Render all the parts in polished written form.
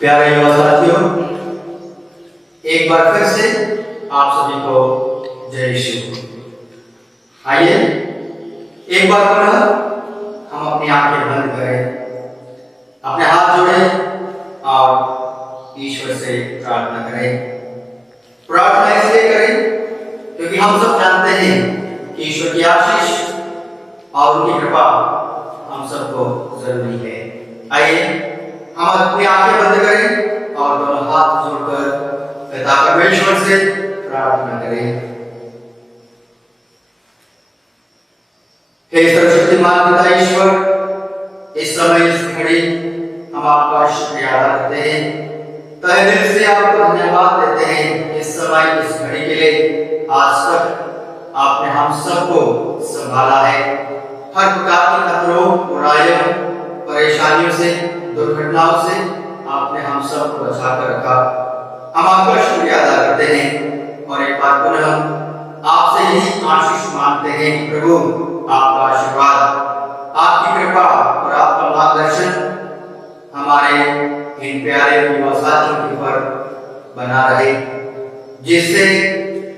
प्यारे युवा साथियों, एक बार फिर से आप सभी को जय यीशु। आइए एक बार पुनः हम अपनी आंखें बंद करें, अपने हाथ जोड़ें और ईश्वर से प्रार्थना करें। प्रार्थना इसलिए करें क्योंकि हम सब जानते हैं कि ईश्वर की आशीष और उनकी कृपा हम सबको जरूरी है। आइए हम अपनी आंखें बंद करें और दोनों हाथ जोड़कर पिता परमेश्वर से प्रार्थना करें। हे सर्वशक्तिमान पिता ईश्वर, इस समय इस घड़ी हम आपका शुक्रिया अदा करते हैं, तहे दिल से आपको धन्यवाद देते हैं। इस समय इस घड़ी के लिए आज तक आपने हम सबको संभाला है। हर प्रकार की खतरों, बुराइयों, परेशानियों से, दुर्घटनाओं से आपने हम सबको बचा कर रखा। हम आपका शुक्रिया अदा करते हैं और एक बार पुनः आपसे यही आशीष मांगते हैं। प्रभु, आपका आशीर्वाद, आपकी कृपा और आपका मार्गदर्शन हमारे इन प्यारे युवा साथियों के ऊपर बना रहे, जिससे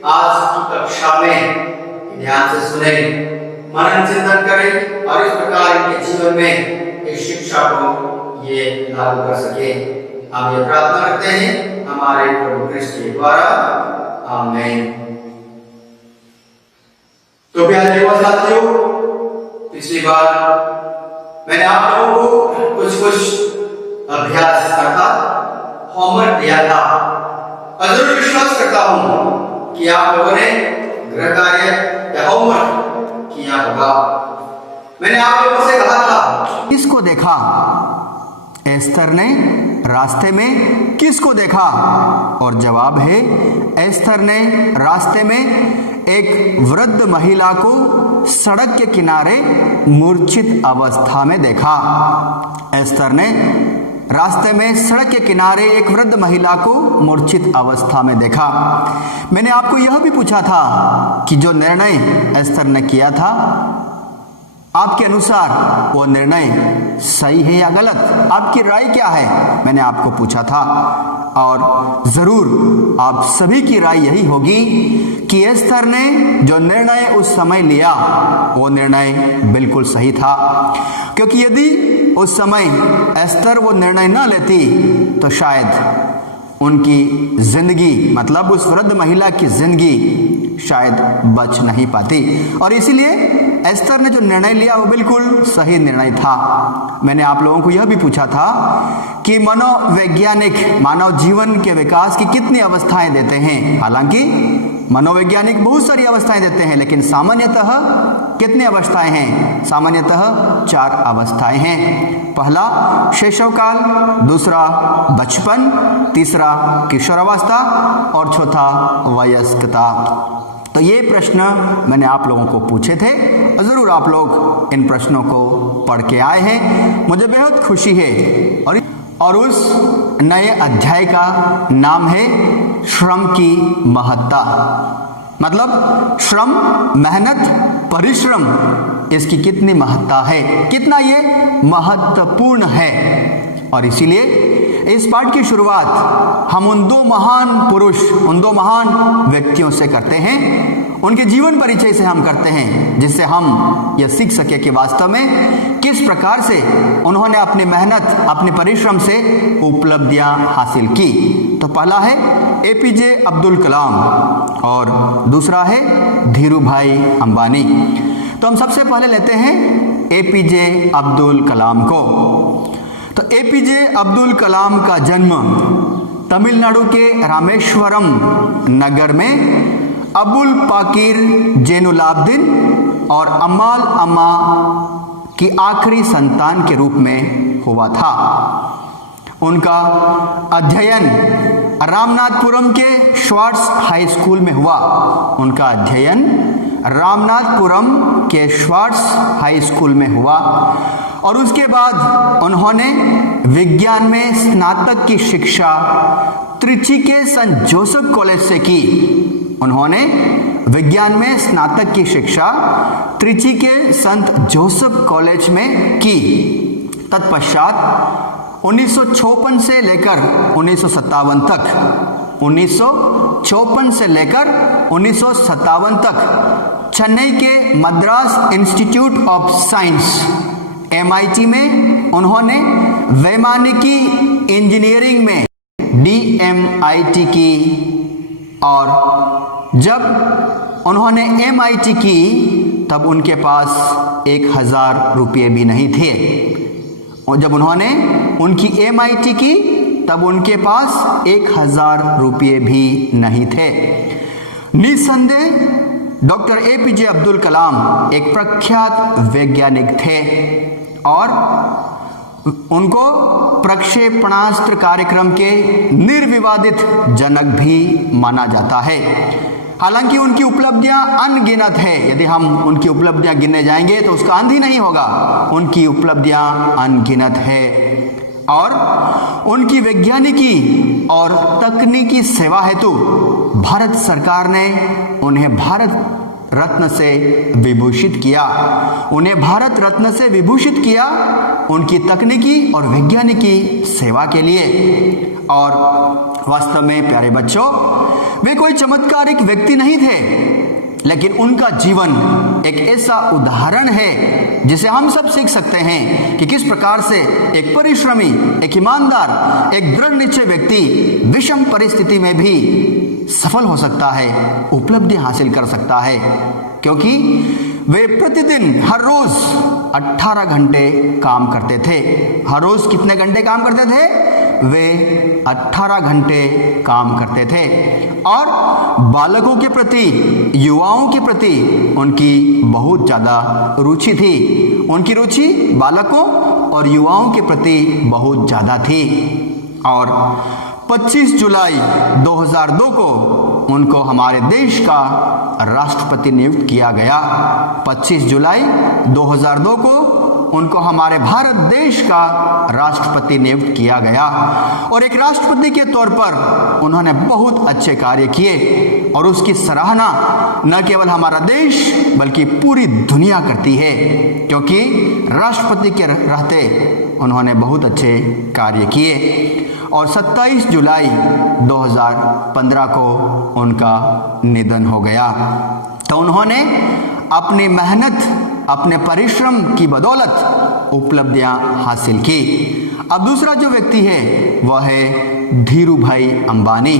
आज की कक्षा में ध्यान से सुने, मनन चिंतन करें और इस प्रकार इनके जीवन में इस शिक्षा को ये लागू कर सके। हम ये प्रार्थना करते हैं हमारे प्रभु क्रिस्त के द्वारा, आमीन। तो प्यारे युवा साथियों, पिछली बार मैंने आप लोगों को कुछ अभ्यास करता होमवर्क दिया था और जरूर विश्वास करता हूं कि आप लोगों ने गृह कार्य या होमवर्क किया होगा। मैंने आप लोगों से कहा था, किसको देखा? एस्थर ने रास्ते में किसको देखा? और जवाब है, एस्थर ने रास्ते में एक वृद्ध महिला को सड़क के किनारे मूर्छित अवस्था में देखा। एस्थर ने रास्ते में सड़क के किनारे एक वृद्ध महिला को मूर्छित अवस्था में देखा। मैंने आपको यह भी पूछा था कि जो निर्णय एस्थर ने किया था, आपके अनुसार वो निर्णय सही है या गलत? आपकी राय क्या है? मैंने आपको पूछा था और जरूर आप सभी की राय यही होगी कि एस्थर ने जो निर्णय उस समय लिया वो निर्णय बिल्कुल सही था। क्योंकि यदि उस समय एस्थर वो निर्णय न लेती तो शायद उनकी जिंदगी, मतलब उस वृद्ध महिला की जिंदगी शायद बच नहीं पाती। और इसीलिए एस्थर ने जो निर्णय लिया वो बिल्कुल सही निर्णय था। मैंने आप लोगों को यह भी पूछा था कि मनोवैज्ञानिक मानव जीवन के विकास की कितनी अवस्थाएं देते हैं। हालांकि मनोवैज्ञानिक बहुत सारी अवस्थाएं देते हैं, लेकिन सामान्यतः कितनी अवस्थाएं हैं? सामान्यतः 4 अवस्थाएं हैं। पहला शैशवकाल, दूसरा बचपन, तीसरा किशोरावस्था और चौथा वयस्कता। तो ये प्रश्न मैंने आप लोगों को पूछे थे और जरूर आप लोग इन प्रश्नों को पढ़ के आए हैं। मुझे बेहद खुशी है। और उस नए अध्याय का नाम है श्रम की महत्ता। मतलब श्रम, मेहनत, परिश्रम, इसकी कितनी महत्ता है, कितना ये महत्वपूर्ण है। और इसीलिए इस पाठ की शुरुआत हम उन 2 महान पुरुष, उन 2 महान व्यक्तियों से करते हैं। उनके जीवन परिचय से हम करते हैं, जिससे हम यह सीख सके कि वास्तव में किस प्रकार से उन्होंने अपनी मेहनत, अपने परिश्रम से उपलब्धियां हासिल की। तो पहला है एपीजे अब्दुल कलाम और दूसरा है धीरू भाई अंबानी। तो हम सबसे पहले लेते हैं एपीजे अब्दुल कलाम को। तो एपीजे अब्दुल कलाम का जन्म तमिलनाडु के रामेश्वरम नगर में अबुल पाकिर जैनुलाब्दीन और अम्माल अम्मा की आखिरी संतान के रूप में हुआ था। उनका अध्ययन रामनाथपुरम के श्वार्ट्स हाई स्कूल में हुआ। उनका अध्ययन रामनाथपुरम के श्वार्ट्स हाई स्कूल में हुआ और उसके बाद उन्होंने विज्ञान में स्नातक की शिक्षा त्रिची के सेंट जोसेफ कॉलेज से की। उन्होंने विज्ञान में स्नातक की शिक्षा त्रिची के संत जोसेफ कॉलेज में की। तत्पश्चात 1956 से लेकर 1957 तक, 1956 से लेकर 1957 तक चेन्नई के Madras institute of science MIT में उन्होंने वैमानिकी इंजीनियरिंग में DMIT की, और जब उन्होंने MIT की तब उनके पास 1000 रुपये भी नहीं थे। और जब उन्होंने उनकी MIT की तब उनके पास 1000 रुपये भी नहीं थे। निस्संदेह डॉक्टर APJ अब्दुल कलाम एक प्रख्यात वैज्ञानिक थे और उनको प्रक्षेपणास्त्र कार्यक्रम के निर्विवादित जनक भी माना जाता है। हालांकि उनकी उपलब्धियां अनगिनत है, यदि हम उनकी उपलब्धियां गिनने जाएंगे तो उसका अंत ही नहीं होगा। उनकी उपलब्धियां अनगिनत है और उनकी वैज्ञानिकी और तकनीकी सेवा हेतु भारत सरकार ने उन्हें भारत रत्न से विभूषित किया। उन्हें भारत रत्न से विभूषित किया उनकी तकनीकी और वैज्ञानिकी सेवा के लिए। और वास्तव में प्यारे बच्चों, वे कोई चमत्कारिक व्यक्ति नहीं थे, लेकिन उनका जीवन एक ऐसा उदाहरण है जिसे हम सब सीख सकते हैं कि किस प्रकार से एक परिश्रमी, एक ईमानदार, एक दृढ़ निश्चय व्यक्ति विषम परिस्थिति में भी सफल हो सकता है, उपलब्धि हासिल कर सकता है, क्योंकि वे प्रतिदिन हर रोज 18 घंटे काम करते थे। हर रोज कितने घंटे काम करते थे? वे 18 घंटे काम करते थे और बालकों के प्रति, युवाओं के प्रति उनकी बहुत ज़्यादा रुचि थी। उनकी रुचि बालकों और युवाओं के प्रति बहुत ज़्यादा थी। और 25 जुलाई 2002 को उनको हमारे देश का राष्ट्रपति नियुक्त किया गया। 25 जुलाई 2002 को उनको हमारे भारत देश का राष्ट्रपति नियुक्त किया गया और एक राष्ट्रपति के तौर पर उन्होंने बहुत अच्छे कार्य किए और उसकी सराहना न केवल हमारा देश बल्कि पूरी दुनिया करती है, क्योंकि राष्ट्रपति के रहते उन्होंने बहुत अच्छे कार्य किए। और 27 जुलाई 2015 को उनका निधन हो गया। तो उन्होंने अपनी मेहनत, अपने परिश्रम की बदौलत उपलब्धियां हासिल की। अब दूसरा जो व्यक्ति है वह है धीरूभाई अंबानी।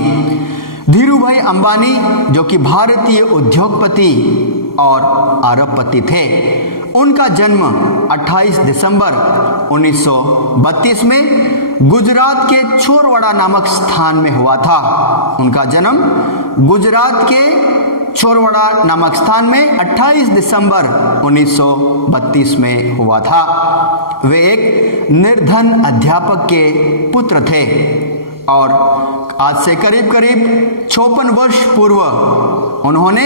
धीरूभाई अंबानी जो कि भारतीय उद्योगपति और अरबपति थे। उनका जन्म 28 दिसंबर 1932 में गुजरात के छोरवाड़ा नामक स्थान में हुआ था। उनका जन्म गुजरात के छोरवाड़ा नामक स्थान में 28 दिसंबर 1932 में हुआ था। वे एक निर्धन अध्यापक के पुत्र थे और आज से करीब करीब 56 वर्ष पूर्व उन्होंने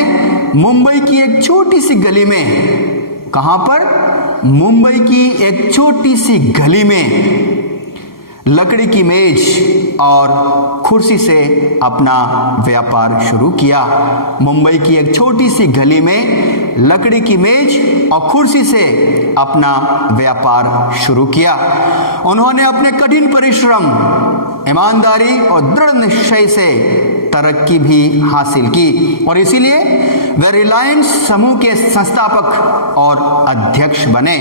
मुंबई की एक छोटी सी गली में, कहां पर? मुंबई की एक छोटी सी गली में लकड़ी की मेज और कुर्सी से अपना व्यापार शुरू किया। मुंबई की एक छोटी सी गली में लकड़ी की मेज और कुर्सी से अपना व्यापार शुरू किया। उन्होंने अपने कठिन परिश्रम, ईमानदारी और दृढ़ निश्चय से तरक्की भी हासिल की और इसीलिए वे रिलायंस समूह के संस्थापक और अध्यक्ष बने।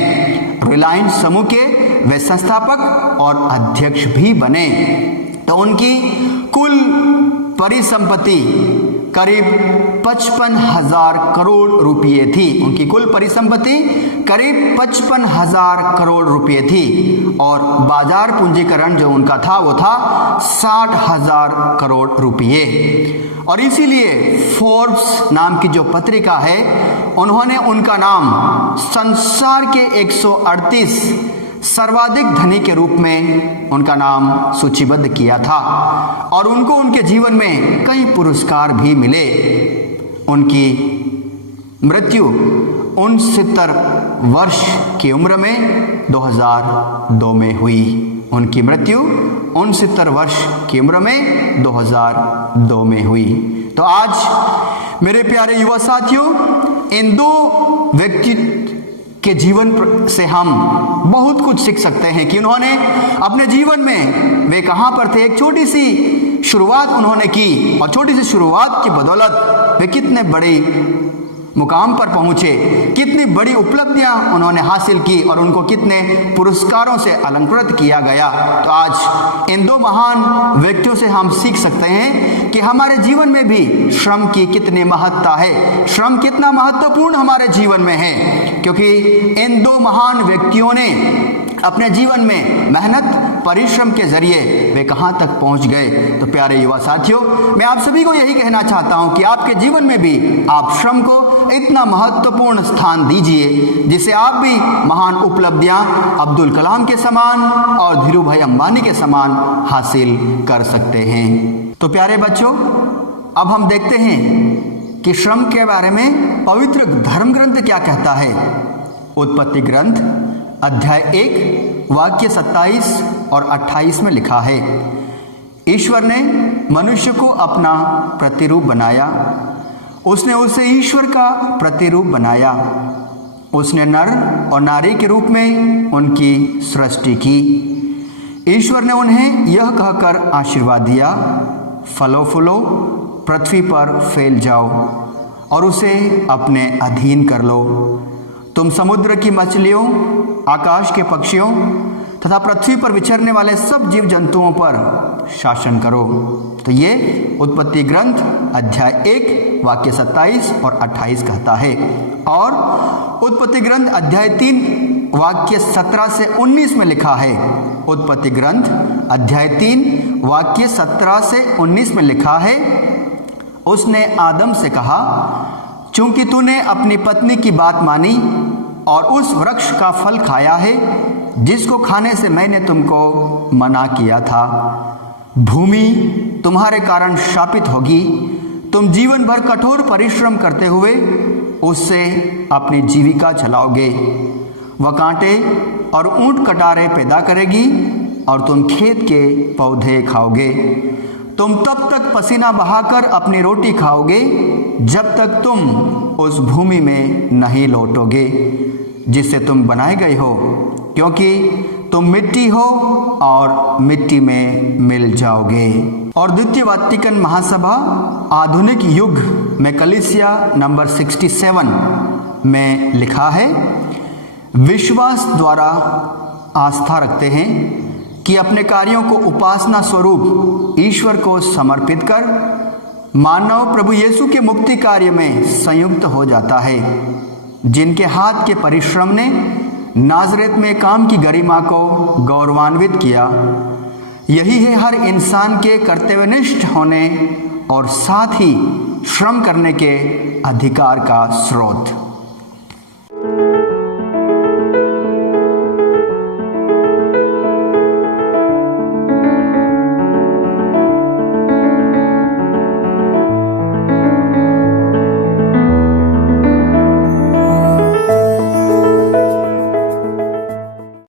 रिलायंस समूह के वे संस्थापक और अध्यक्ष भी बने। तो उनकी कुल परिसंपत्ति करीब 55,000 करोड़ रुपये थी। उनकी कुल परिसंपत्ति करीब 55,000 करोड़ रुपये थी और बाजार पूंजीकरण जो उनका था वो था 60,000 करोड़ रुपये। और इसीलिए फोर्ब्स नाम की जो पत्रिका है उन्होंने उनका नाम संसार के 138 सर्वाधिक धनी के रूप में उनका नाम सूचीबद्ध किया था और उनको उनके जीवन में कई पुरस्कार भी मिले। उनकी मृत्यु 69 वर्ष की उम्र में 2002 में हुई। उनकी मृत्यु 69 वर्ष की उम्र में 2002 में हुई। तो आज मेरे प्यारे युवा साथियों, इन दो व्यक्ति के जीवन से हम बहुत कुछ सीख सकते हैं कि उन्होंने अपने जीवन में वे कहाँ पर थे। एक छोटी सी शुरुआत उन्होंने की और छोटी सी शुरुआत की बदौलत वे कितने बड़े मुकाम पर पहुंचे, कितनी बड़ी उपलब्धियां उन्होंने हासिल की और उनको कितने पुरस्कारों से अलंकृत किया गया। तो आज इन दो महान व्यक्तियों से हम सीख सकते हैं कि हमारे जीवन में भी श्रम की कितनी महत्ता है, श्रम कितना महत्वपूर्ण हमारे जीवन में है, क्योंकि इन दो महान व्यक्तियों ने अपने जीवन में मेहनत परिश्रम के जरिए वे कहाँ तक पहुँच गए। तो प्यारे युवा साथियों, मैं आप सभी को यही कहना चाहता हूँ कि आपके जीवन में भी आप श्रम को इतना महत्वपूर्ण स्थान दीजिए जिससे आप भी महान उपलब्धियां अब्दुल कलाम के समान और धीरू भाई अंबानी के समान हासिल कर सकते हैं। तो प्यारे बच्चों, अब हम देखते हैं कि श्रम के बारे में पवित्र धर्म ग्रंथ क्या कहता है। उत्पत्ति ग्रंथ अध्याय 1 वाक्य 27 और 28 में लिखा है, ईश्वर ने मनुष्य को अपना प्रतिरूप बनाया, उसने उसे ईश्वर का प्रतिरूप बनाया, उसने नर और नारी के रूप में उनकी सृष्टि की। ईश्वर ने उन्हें यह कहकर आशीर्वाद दिया, फलो फूलो, पृथ्वी पर फैल जाओ और उसे अपने अधीन कर लो। तुम समुद्र की मछलियों, आकाश के पक्षियों तथा पृथ्वी पर विचरने वाले सब जीव जंतुओं पर शासन करो। तो ये उत्पत्ति ग्रंथ अध्याय 1 वाक्य 27 और 28 कहता है। और उत्पत्ति ग्रंथ अध्याय 3 वाक्य 17 से 19 में लिखा है। उत्पत्ति ग्रंथ अध्याय 3 वाक्य 17 से 19 में लिखा है, उसने आदम से कहा, चूंकि तूने अपनी पत्नी की बात मानी और उस वृक्ष का फल खाया है जिसको खाने से मैंने तुमको मना किया था, भूमि तुम्हारे कारण शापित होगी। तुम जीवन भर कठोर परिश्रम करते हुए उससे अपनी जीविका चलाओगे। वह कांटे और ऊंट कटारे पैदा करेगी और तुम खेत के पौधे खाओगे। तुम तब तक पसीना बहाकर अपनी रोटी खाओगे जब तक तुम उस भूमि में नहीं लौटोगे जिससे तुम बनाए गए हो, क्योंकि तुम मिट्टी हो और मिट्टी में मिल जाओगे। और द्वितीय वाटिकन महासभा आधुनिक युग में कलीसिया नंबर 67 में लिखा है, विश्वास द्वारा आस्था रखते हैं कि अपने कार्यों को उपासना स्वरूप ईश्वर को समर्पित कर मानव प्रभु यीशु के मुक्ति कार्य में संयुक्त हो जाता है, जिनके हाथ के परिश्रम ने नाजरेत में काम की गरिमा को गौरवान्वित किया। यही है हर इंसान के कर्तव्यनिष्ठ होने और साथ ही श्रम करने के अधिकार का स्रोत।